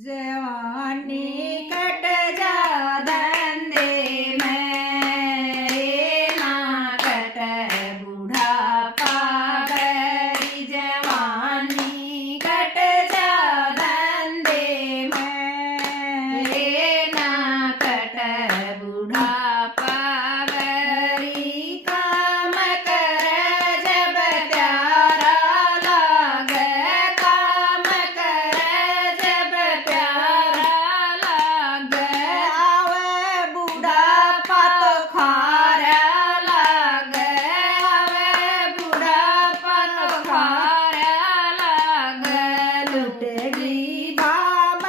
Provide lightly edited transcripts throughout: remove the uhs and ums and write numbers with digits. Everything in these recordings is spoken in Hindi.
जवानी कट जा धंधे में, ना कट बुढ़ापा गई। जवानी कट जा धंधे में, ना कट बुढ़ापा गई। काम कर जब प्यारा लागे, काम कर जब प्यारा लागे। आवे बुढ़ापा तो खारा लागे, आवे बुढ़ापा तो खारा लागे। लुटेगी भाव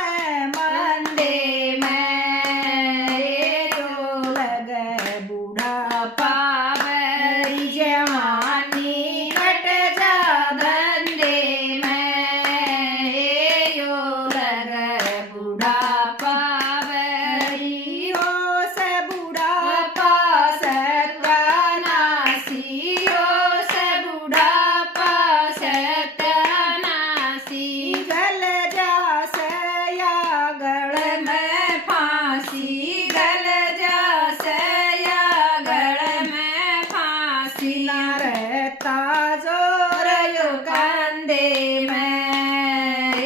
मंदे में, जो लगे बुढ़ापा गई। जवानी कट जा धंधे में, यो लगे बुढ़ापा गई। हो से बुढ़ापा सत्यानाशी, हो से बुढ़ापा सत्यानाशी। गल जा से या गड़ में फांसी, गल जा से या गड़ में फांसी। ना रहता जोर यो कंधे में,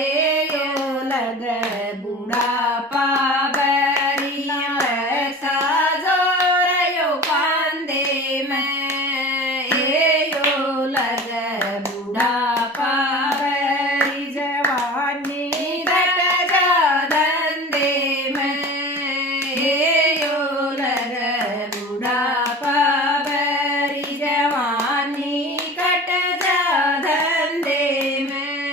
यो लगे बुढ़ापा बरी। ना रहता जोर यो कंधे में, यो लगे बुढ़ापा बरी। जवानी कट जा धंधे में, यो लगे बुढ़ापा बरी। जवानी कट जा धंधे में,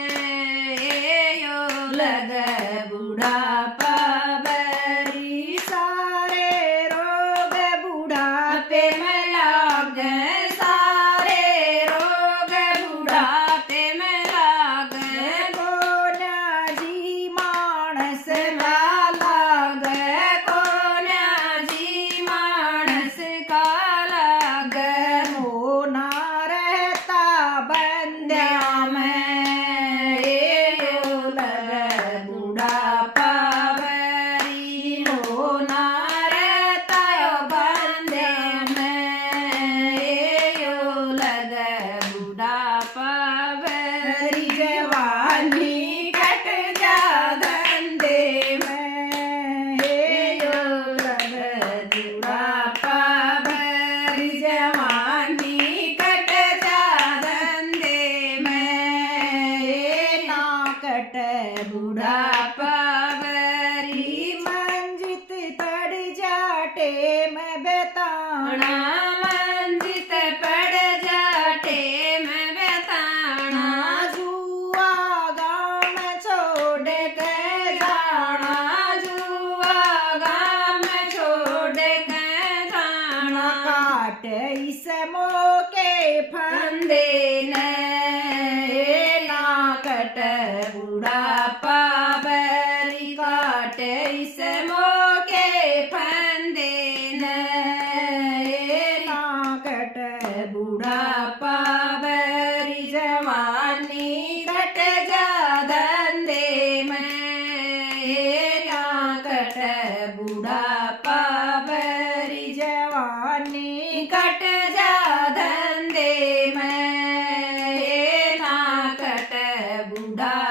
यो लगे बुढ़ापा बरी। सारे रोग बुढ़ापे में लागे, सारे रोग बुढ़ापे में लागे। कोन्या जी मानस का लागे, कोन्या जी मानस का लागे। मोना रहता बंद्या में, यो लगे बुढ़ापा बरी। मोना रहता बंद्या में, यो लगे बुढ़ापा बरी। जवानी कट जा धंधे में, यो लगे बुढ़ापा बरी। जवानी कट जा धंधे में, ना कट बुढ़ापा बरी। मंजित पड़ जाटे में बेताना, मंजित पड़ जाटे में बेताना। जुआ गाँव में छोड़ के जाना, जुआ गाँव में छोड़ के जाना। काट इस मौके फंदे ने, ना कट बुढ़ापा बरी। काट इस मौके फंदे ने, ना कट बुढ़ापा बरी। जवानी कट जा धंधे में, ना कट बुढ़ापा बरी। जवानी कट जा धंधे में, ना कट बुढ़ा